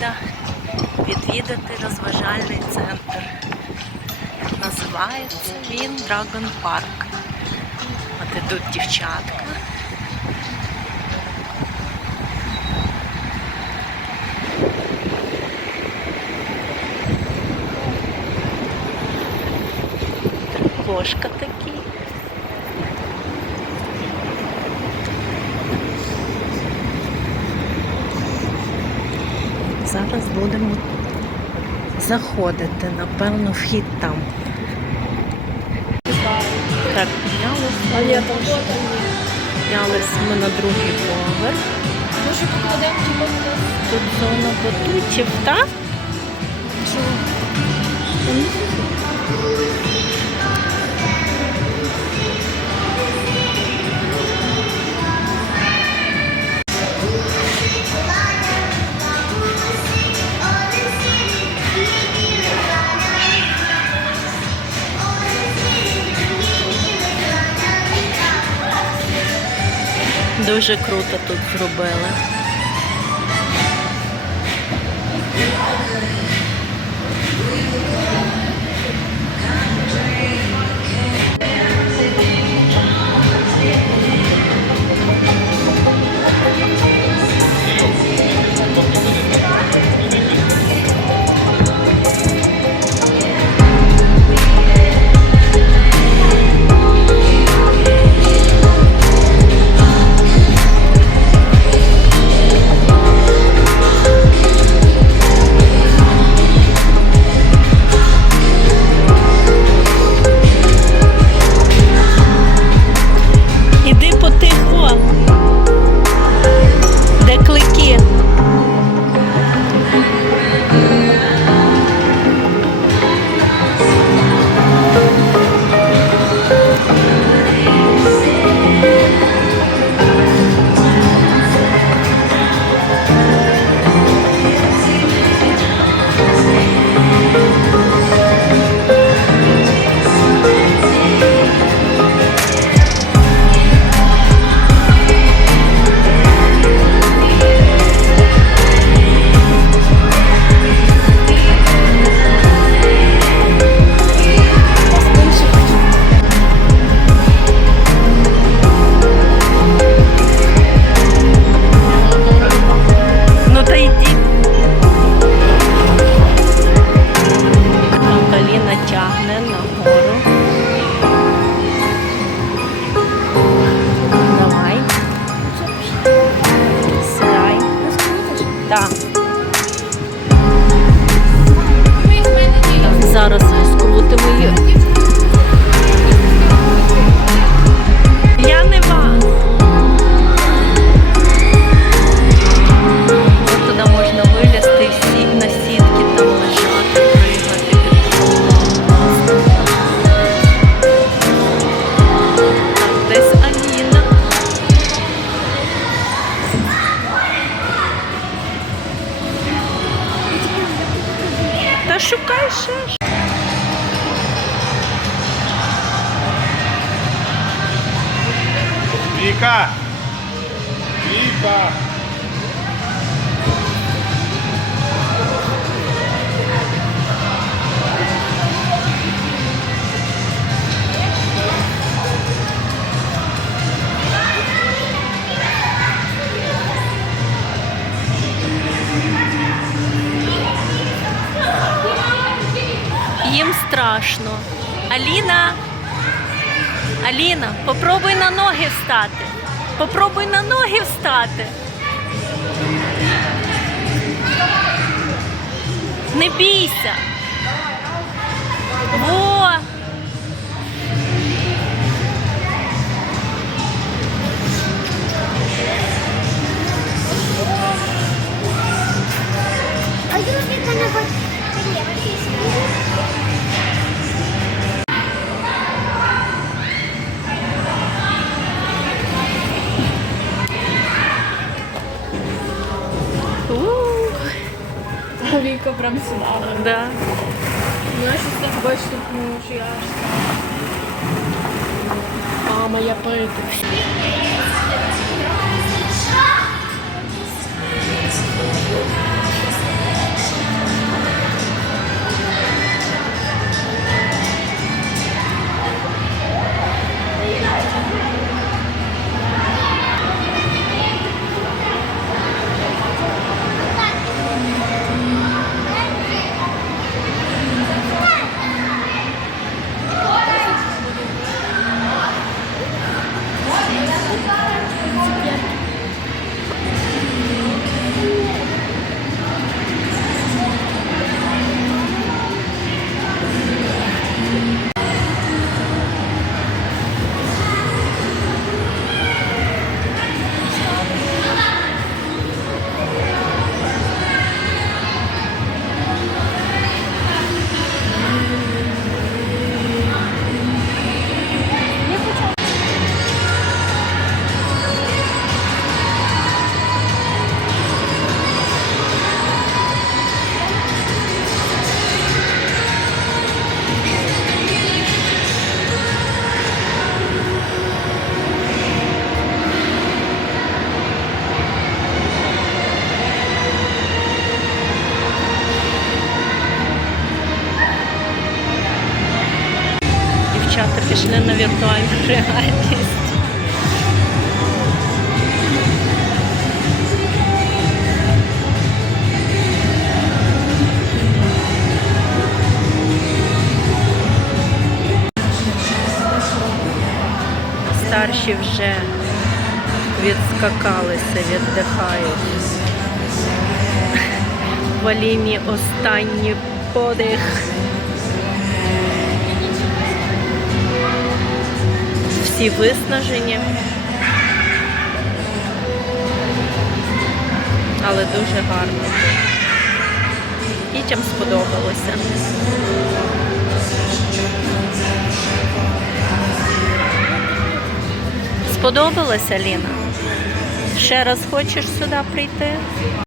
нагода відвідати розважальний центр. Називається він Dragon Park. От ідуть дівчатка. Кошка такі. Зараз будемо заходити, напевно, вхід там. Так, піднялися. Ми на другий поверх. Типу Тут зона батутів, так? Дуже круто тут зробили. fecho caixas. Pica! Pica! Страшно. Аліна. Аліна, попробуй на ноги встати. Попробуй на ноги встати. Не бійся. Віка прям сідала. да. Ну, я щось так бачу, ну, що я аж там. Мама, я пити. Дівчата пішли на віртуальну реальність. Старші вже відскакалися, віддихають. В Аліні останній подих. Всі виснажені. Але дуже гарно. Дітям сподобалося. Сподобалося, Ліна? Ще раз хочеш сюди прийти?